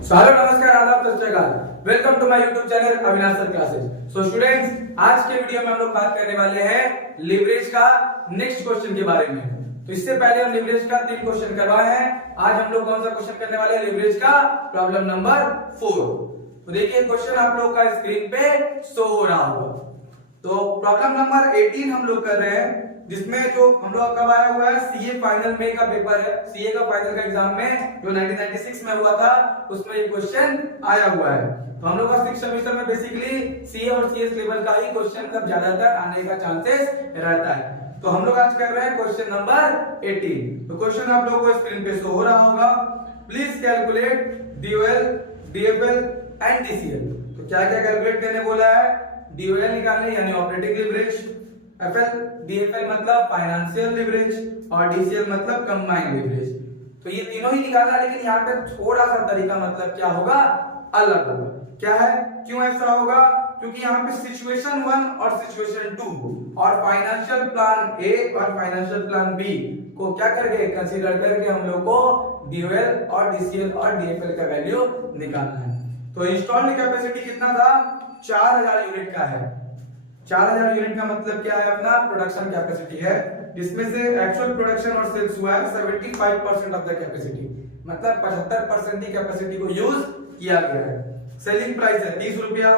Hello नमस्कार आदाब सत श्री अकाल। Welcome to my YouTube channel Avinash sir classes. So students, आज के वीडियो में हम लोग बात करने वाले हैं लिवरेज का नेक्स्ट क्वेश्चन के बारे में। तो इससे पहले हम लिवरेज का 3 क्वेश्चन करवाए हैं। आज हम लोग कौन सा क्वेश्चन करने वाले हैं? लिवरेज का प्रॉब्लम नंबर 4। तो देखिए क्वेश्चन आप लोग का स्क्रीन पे शो हो रहा होगा। तो प्रॉब्लम नंबर 18 हम लोग कर रहे हैं, जिसमें जो हम लोग कब आया हुआ है, सीए फाइनल में का पेपर है। सीए का फाइनल का एग्जाम में जो 1996 में हुआ था, उसमें ये क्वेश्चन आया हुआ है। तो हम लोग का 6 सेमेस्टर में बेसिकली सीए और सीएस लेवल का ही क्वेश्चन सब ज्यादातर आने का चांसेस रहता है। तो हम लोग आज कर रहे हैं क्वेश्चन नंबर 18। तो क्वेश्चन आप लोगों को स्क्रीन पे शो हो रहा होगा। Please calculate DOL, DFL and DCL. तो क्या क्या कैलकुलेट करने बोला है? डीओएल निकालने यानी ऑपरेटिंग लिवरेज, एफएल डीएफएल मतलब फाइनेंशियल लिवरेज और डीसीएल मतलब कंबाइंड लिवरेज। तो ये तीनों ही निकाला, लेकिन यहाँ पे थोड़ा सा तरीका मतलब क्या होगा, अलग होगा। क्या है, क्यों ऐसा होगा? क्योंकि यहाँ पे सिचुएशन 1 और सिचुएशन 2 और फाइनेंशियल प्लान ए और फाइनेंशियल प्लान बी को क्या करके कंसीडर करके हम लोग को डीओएल और डीसीएल और डीएफएल का वैल्यू निकालना है। तो इंस्टॉल्ड कैपेसिटी कितना था? 4000 यूनिट का है। 4000 यूनिट का मतलब क्या है? अपना प्रोडक्शन कैपेसिटी है, जिसमें से एक्चुअल प्रोडक्शन और सेल्स हुआ है 75% ऑफ द कैपेसिटी, मतलब 75% की कैपेसिटी को यूज किया गया है। सेलिंग प्राइस है 30 रुपया,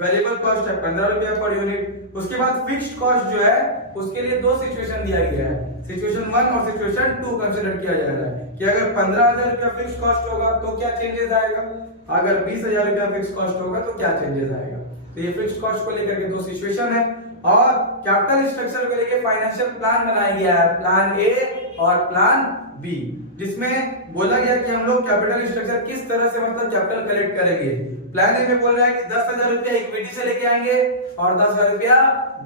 वेरिएबल कॉस्ट है 15 रुपया पर यूनिट। उसके बाद फिक्स्ड कॉस्ट जो है उसके लिए 2 सिचुएशन दिया गया है, सिचुएशन 1 और सिचुएशन 2 कंसीडर किया जा रहा है कि अगर 15000 रुपया फिक्स्ड कॉस्ट होगा तो क्या चेंजेस आएगा, अगर 20000 रुपया फिक्स्ड कॉस्ट होगा तो क्या चेंजेस आएगा। तो ये फिक्स्ड कॉस्ट को लेकर के 2 सिचुएशन है। और कैपिटल स्ट्रक्चर को लेकर फाइनेंशियल प्लान बनाया गया है, प्लान ए और प्लान बी, जिसमें बोला गया कि हम लोग कैपिटल स्ट्रक्चर किस तरह से मतलब कैपिटल कलेक्ट करेंगे। प्लान ए में बोल रहा है कि 10000 रुपया इक्विटी से लेके आएंगे और 10000 रुपया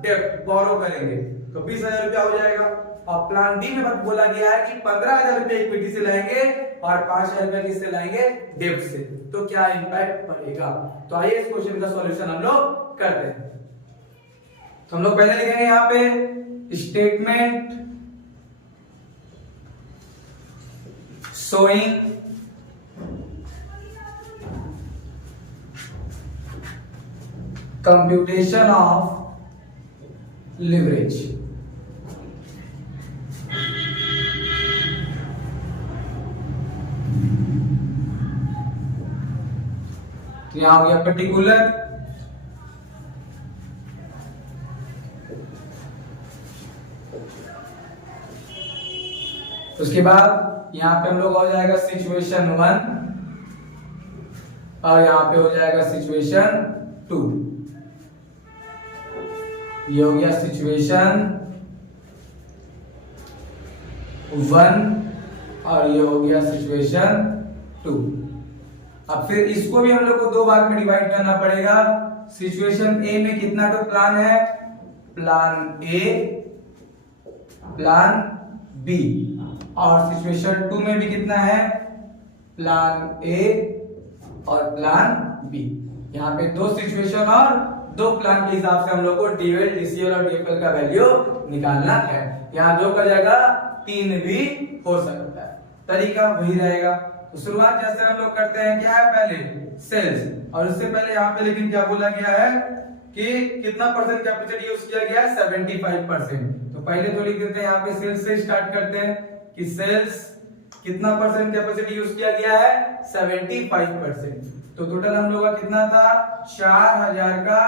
डेब्ट बोरो करेंगे, तो 20000 रुपया हो जाएगा। और प्लान बी में बोला गया है कि 15000 रुपया इक्विटी से लाएंगे और 5000 रुपया किससे लाएंगे? डेब्ट से। तो क्या इंपैक्ट पड़ेगा? तो आइए इस क्वेश्चन का सॉल्यूशन हम लोग करते हैं। तो हम लोग पहले लिखेंगे यहाँ पे statement showing computation of leverage. तो यहां हो गया पर्टिकुलर, उसके बाद यहाँ पे हम लोग हो जाएगा सिचुएशन 1 और यहाँ पे हो जाएगा सिचुएशन 2। ये हो गया सिचुएशन 1 और ये हो गया सिचुएशन 2। अब फिर इसको भी हम लोग को 2 भाग में डिवाइड करना पड़ेगा। सिचुएशन ए में कितना तो प्लान है? Plan A, plan B. और सिचुएशन 2 में भी कितना है? प्लान ए और प्लान बी। यहाँ पे 2 सिचुएशन और 2 प्लान के हिसाब से हम लोग को डीओएल, डीसीएल और डीएफएल का वैल्यू निकालना है। यहाँ 2 का जगह 3 भी हो सकता है, तरीका वही रहेगा। तो शुरुआत जैसे हम लोग करते हैं, क्या है पहले? सेल्स। और उससे पहले यहाँ पे लेकिन क्या बोला गया है कि कितना परसेंट कैपेसिटी यूज किया गया है? 75%। तो पहले तो लिख देते हैं यहाँ पे सेल्स से स्टार्ट करते हैं कि सेल्स कितना परसेंट कैपेसिटी यूज किया गया है? 75%। तो टोटल हम लोग का कितना था? 4000 का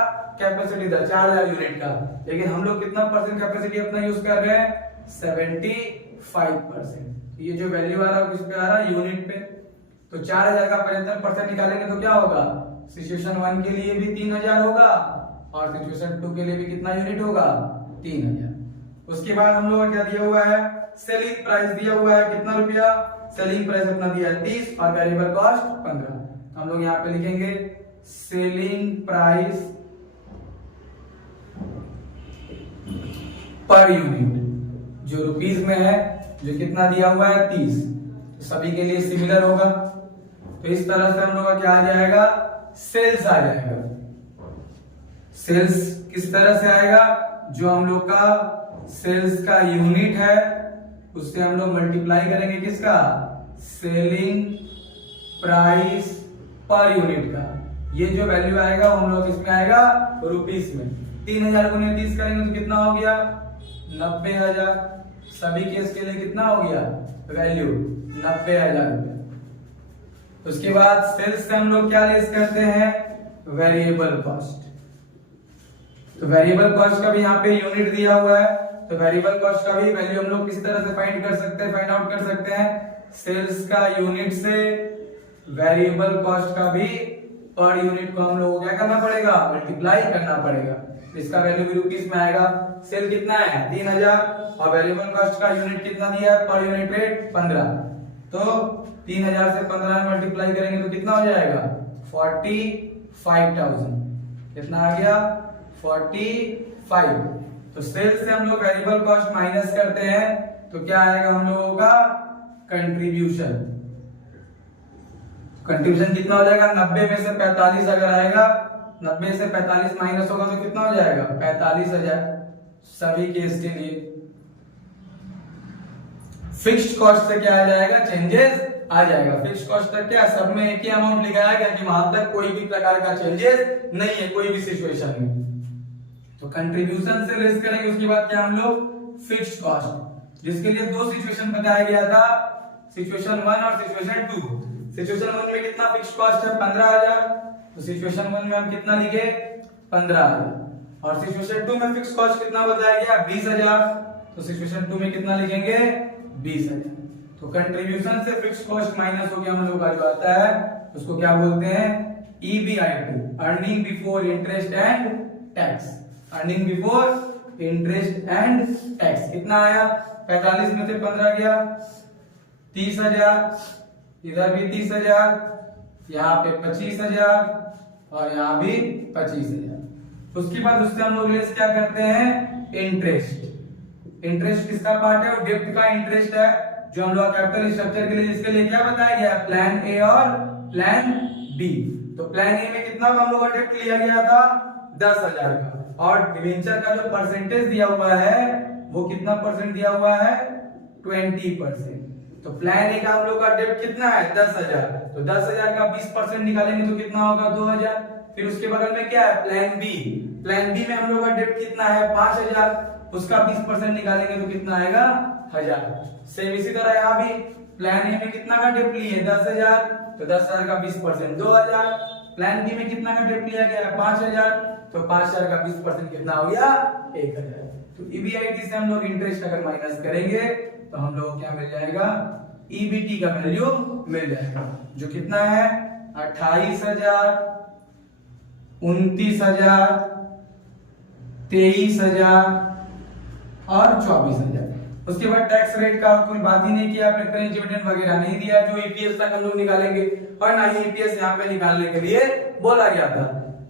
कैपेसिटी था, 4000 यूनिट का, लेकिन हम लोग कितना परसेंट कैपेसिटी अपना यूज कर रहे हैं? 75%। ये जो वैल्यू आ रहा है किस पे आ रहा है? यूनिट पे। तो 4000 का 75% निकालेंगे तो क्या होगा? सिचुएशन 1 के लिए भी 3000 होगा और सिचुएशन 2 के लिए भी कितना यूनिट होगा? 3000। उसके बाद हम लोग का क्या दिया हुआ है? सेलिंग प्राइस दिया हुआ है कितना रुपया? सेलिंग प्राइस अपना दिया है 30 और वेरिएबल कॉस्ट 15। हम लोग यहाँ पे लिखेंगे सेलिंग प्राइस पर यूनिट, जो रुपीस में है, जो कितना दिया हुआ है? 30। तो सभी के लिए सिमिलर होगा। तो इस तरह से हम लोग का क्या आ जाएगा? सेल्स आ जाएगा। सेल्स किस तरह से आएगा? जो हम लोग का सेल्स का यूनिट है उससे हम लोग मल्टीप्लाई करेंगे किसका? सेलिंग प्राइस पर यूनिट का। ये जो वैल्यू आएगा वो हम लोग इसमें आएगा रुपीस में। 3000 गुने 30 करेंगे तो कितना हो गया 90,000। सभी केस के लिए कितना हो गया वैल्यू 90,000 रुपया। उसके बाद सेल्स से हम लोग क्या लेस करते हैं वेरिएबल कॉस्ट। तो वेरिएबल कॉस्ट का भी यहाँ पे यूनिट दिया हुआ है, तो वेरिएबल कॉस्ट का भी वैल्यू हम लोग किस तरह से फाइंड कर सकते हैं, फाइंड आउट कर सकते हैं सेल्स का यूनिट से वेरिएबल कॉस्ट का भी पर यूनिट को हम लोग को क्या करना पड़ेगा मल्टीप्लाई करना पड़ेगा। इसका वैल्यू भी रुपीस में आएगा। सेल कितना है 3000 और वेरिएबल कॉस्ट का यूनिट कितना दिया है पर यूनिट रेट 15। तो 3000 से 15 में मल्टीप्लाई करेंगे तो कितना हो जाएगा 45,000। कितना आ गया 45। तो सेल्स से हम लोग वेरिएबल कॉस्ट माइनस करते हैं तो क्या आएगा हम लोगों का कंट्रीब्यूशन। कंट्रीब्यूशन कितना हो जाएगा 90 में से 45 अगर आएगा 90 से 45 माइनस होगा तो कितना हो जाएगा 45,000 सभी केस के लिए। फिक्स्ड कॉस्ट से क्या आ जाएगा चेंजेस आ जाएगा। फिक्स्ड कॉस्ट तक क्या सब में एक ही अमाउंट लिखा है कि वहां तक कोई भी प्रकार का चेंजेस नहीं है कोई भी सिचुएशन में। तो कंट्रीब्यूशन से लेस करेंगे उसके बाद क्या हम लोग फिक्स्ड कॉस्ट, जिसके लिए दो सिचुएशन बताया गया था सिचुएशन 1 और सिचुएशन 2। सिचुएशन 1 में कितना फिक्स्ड कॉस्ट है 15,000, तो सिचुएशन 1 में हम कितना लिखे 15,000। और सिचुएशन 2 में फिक्स्ड कॉस्ट कितना बताया गया 20,000, तो सिचुएशन 2 में कितना लिखेंगे 20,000। तो कंट्रीब्यूशन से फिक्स्ड कॉस्ट माइनस हो गया हम लोग का जो आता है उसको क्या बोलते हैं EBIT, earning before interest and tax. Earning before interest and tax कितना आया 45 में से 15 गया 30,000, इधर भी 30,000, यहाँ पे 25,000 और यहाँ भी 25,000। उसके बाद उससे हम लोग लेस क्या करते हैं इंटरेस्ट। इंटरेस्ट किसका पार्ट है वो डेब्ट का इंटरेस्ट है जो हम लोग कैपिटल स्ट्रक्चर के लिए जिसके लिए क्या बताया गया प्लान ए और प्लान बी। तो प्लान ए में कितना हम लोग का डेब्ट लिया गया था 10,000 का और डिवेंचर का जो परसेंटेज दिया हुआ है वो कितना परसेंट दिया हुआ है 20%। तो प्लान ए का हम लोग का डेब्ट कितना है 10,000, तो 10,000 का 20% निकालेंगे तो कितना होगा 2,000। फिर उसके बगल में क्या है प्लान बी। प्लान बी में हम लोग का डेब्ट कितना है 5,000, उसका 20% निकालेंगे तो कितना आएगा 1,000। सेम इसी तरह यहाँ भी प्लान ए में कितना का डेब्ट लिए 10,000, तो 10,000 का 20% 2,000। प्लान बी में कितना का डेब्ट लिया गया है 5,000, तो 5,000 का 20% कितना हो गया 1,000। तो EBIT से हम लोग इंटरेस्ट अगर माइनस करेंगे तो हम लोग क्या मिल जाएगा EBT का वैल्यू मिल जाएगा जो कितना है 28,000, 29,000, 23,000 और 24,000। उसके बाद टैक्स रेट का कोई बात ही नहीं किया, प्रेफरेंस डिविडेंड वगैरह नहीं दिया जो EPS तक हम लोग निकालेंगे और ना ही EPS यहाँ पे निकालने के लिए बोला गया था।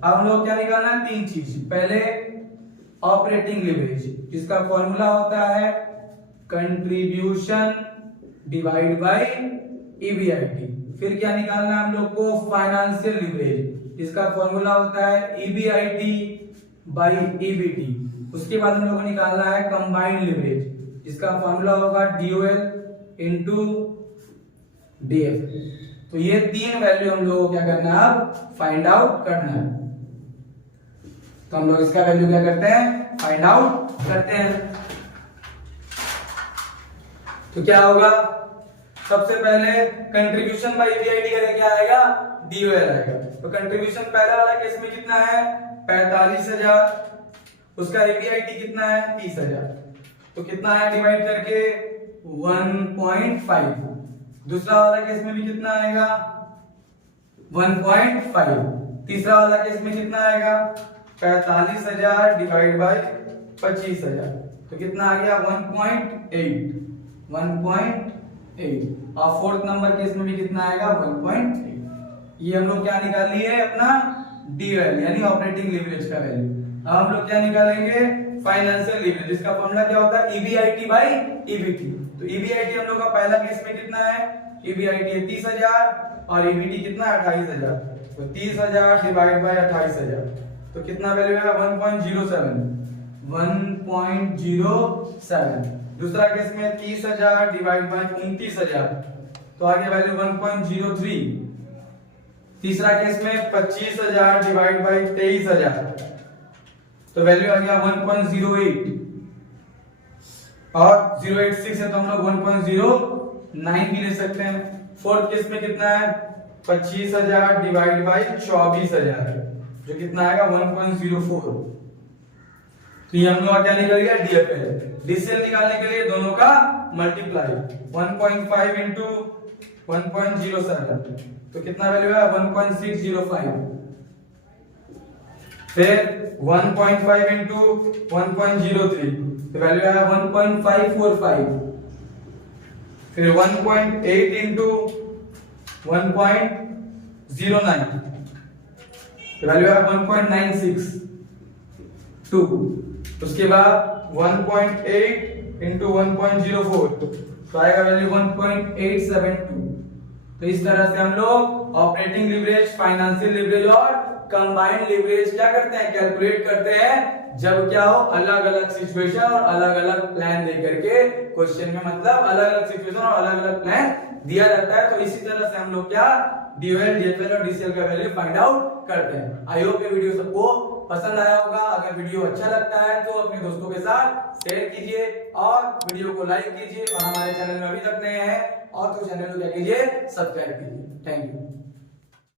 अब हम लोग क्या निकालना है 3 चीज। पहले ऑपरेटिंग लिवरेज जिसका फॉर्मूला होता है कंट्रीब्यूशन डिवाइड बाय EBIT। फिर क्या निकालना है हम लोग को फाइनेंशियल लिवरेज जिसका फॉर्मूला होता है EBIT बाय EBT। उसके बाद हम लोग को निकालना है कंबाइंड लिवरेज जिसका फॉर्मूला होगा DOL इनटू DF। तो ये 3 वैल्यू हम लोग को क्या करना है अब फाइंड आउट करना है। तो हम लोग इसका वैल्यू क्या करते हैं फाइंड आउट करते हैं। तो क्या होगा सबसे पहले कंट्रीब्यूशन बाय EBIT का क्या आएगा DOL आएगा। तो कंट्रीब्यूशन पहला वाला केस में कितना है 45,000, उसका EBIT कितना है 30,000, तो कितना है डिवाइड करके 1.5। दूसरा वाला केस में भी कितना आएगा 1.5। तीसरा वाला केस में कितना आएगा 45,000 डिवाइड बाय 25,000, तो कितना आ गया 1.8। और फोर्थ नंबर केस में भी कितना आएगा 1.8। ये हम लोग क्या निकाल लिए अपना DOL यानी ऑपरेटिंग लिवरेज का वैल्यू। अब हम लोग क्या निकालेंगे फाइनेंशियल लिवरेज जिसका फॉर्मूला क्या होता है EBIT बाय EBT। तो EBIT हम लोग का पहला केस में कितना है EBIT है 30,000 और EBT कितना है 28,000, तो 30,000 डिवाइड बाय 28,000 तो कितना वैल्यू है 1.07। दूसरा केस में 30,000 डिवाइड बाय 29,000 तो आ गया वैल्यू 1.03। तीसरा केस में 25,000 डिवाइड बाई 23,000, तो वैल्यू आ गया 1.08, और 086 है तो हम लोग 1.09 भी ले सकते हैं। फोर्थ केस में कितना है 25,000 डिवाइड बाई 24,000, जो कितना आएगा 1.04। तो ये हम लोग क्या निकल गया डीएफएल। डीसीएल निकालने के लिए दोनों का मल्टीप्लाई 1.5 इंटू 1.07, तो कितना वैल्यू है 1.605, फिर 1.5 इंटू 1.03, तो वैल्यू है 1.545, फिर 1.8 इंटू 1.09, तो वैल्यू है 1.962, उसके बाद 1.8 इंटू 1.04, तो आएगा वैल्यू 1.872। तो इस तरह से हम लोग ऑपरेटिंग लिवरेज, फाइनेंशियल लिवरेज और कंबाइंड लिवरेज क्या करते हैं, कैलकुलेट करते हैं जब क्या हो अलग अलग सिचुएशन और अलग अलग प्लान दे करके क्वेश्चन में, मतलब अलग अलग सिचुएशन और अलग अलग प्लान दिया जाता है। तो इसी तरह से हम लोग क्या डीओएल, डीएफएल और डीसीएल का वैल्यू फाइंड आउट करते हैं। आई होप ये वीडियो सबको पसंद आया होगा। अगर वीडियो अच्छा लगता है तो अपने दोस्तों के साथ शेयर कीजिए और वीडियो को लाइक कीजिए, और हमारे चैनल में अभी तक नए हैं और तो चैनल को क्या कीजिए सब्सक्राइब कीजिए। Thank you.